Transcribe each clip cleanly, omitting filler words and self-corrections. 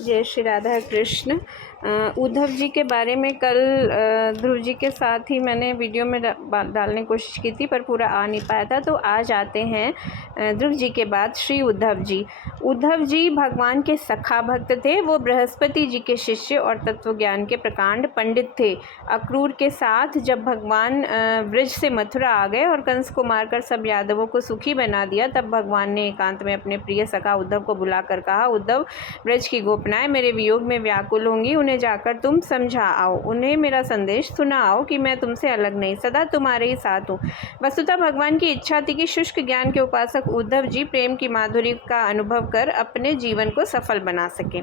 जय श्री राधा कृष्ण। उद्धव जी के बारे में कल ध्रुव जी के साथ ही मैंने वीडियो में डालने की कोशिश की थी, पर पूरा आ नहीं पाया था। तो आज आते हैं ध्रुव जी के बाद श्री उद्धव जी। उद्धव जी भगवान के सखा भक्त थे। वो बृहस्पति जी के शिष्य और तत्व ज्ञान के प्रकांड पंडित थे। अक्रूर के साथ जब भगवान ब्रज से मथुरा आ गए और कंस को मारकर सब यादवों को सुखी बना दिया, तब भगवान ने एकांत में अपने प्रिय सखा उद्धव को बुलाकर कहा, उद्धव, ब्रज की गोपनाएं मेरे वियोग में व्याकुल होंगी, उन्हें जाकर तुम समझा आओ, उन्हें मेरा संदेश सुना आओ कि मैं तुमसे अलग नहीं, सदा तुम्हारे ही साथ हूँ। वस्तुतः भगवान की इच्छा थी कि शुष्क ज्ञान के उपासक उद्धव जी प्रेम की माधुरी का अनुभव कर अपने जीवन को सफल बना सकें।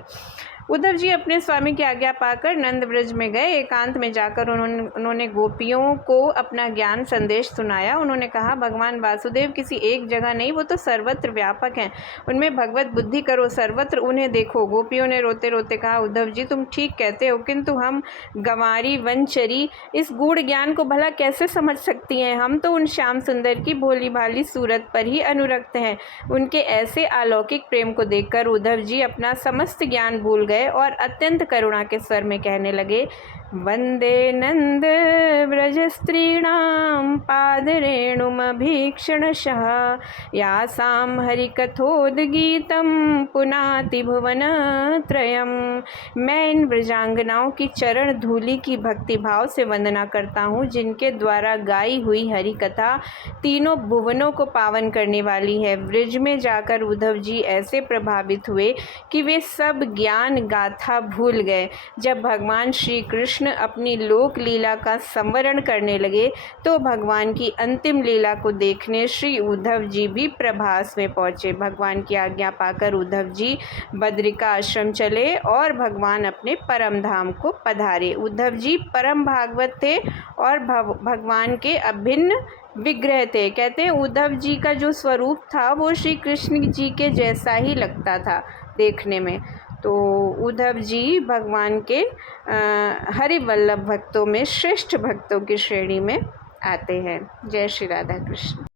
उद्धव जी अपने स्वामी की आज्ञा पाकर नंद ब्रज में गए। एकांत में जाकर उन्होंने गोपियों को अपना ज्ञान संदेश सुनाया। उन्होंने कहा, भगवान वासुदेव किसी एक जगह नहीं, वो तो सर्वत्र व्यापक हैं, उनमें भगवत बुद्धि करो, सर्वत्र उन्हें देखो। गोपियों ने रोते रोते कहा, उद्धव जी तुम ठीक कहते हो, किंतु हम गंवारी वनचरी इस गूढ़ ज्ञान को भला कैसे समझ सकती हैं? हम तो उन श्याम सुंदर की भोली भाली सूरत पर ही अनुरक्त हैं। उनके ऐसे अलौकिक प्रेम को देखकर उद्धव जी अपना समस्त ज्ञान भूल गए और अत्यंत करुणा के स्वर में कहने लगे, वंदे नंद व्रज स्त्रीणां पादरेणुमभीक्षणशः यासां हरिकथोद्गीतं पुनाति भुवनत्रयम्। मैं इन व्रजांगनाओं की चरण धूलि की भक्ति भाव से वंदना करता हूँ, जिनके द्वारा गाई हुई हरि कथा तीनों भुवनों को पावन करने वाली है। ब्रज में जाकर उद्धव जी ऐसे प्रभावित हुए कि वे सब ज्ञान गाथा भूल गए। जब भगवान श्री कृष्ण अपनी लोक लीला का संवरण करने लगे, तो भगवान की अंतिम लीला को देखने श्री उद्धव जी भी प्रभास में पहुँचे। भगवान की आज्ञा पाकर उद्धव जी बद्रिका आश्रम चले और भगवान अपने परम धाम को पधारे। उद्धव जी परम भागवत थे और भगवान के अभिन्न विग्रह थे। कहते हैं उद्धव जी का जो स्वरूप था वो श्री कृष्ण जी के जैसा ही लगता था देखने में। तो उद्धव जी भगवान के हरिवल्लभ भक्तों में श्रेष्ठ भक्तों की श्रेणी में आते हैं। जय श्री राधा कृष्ण।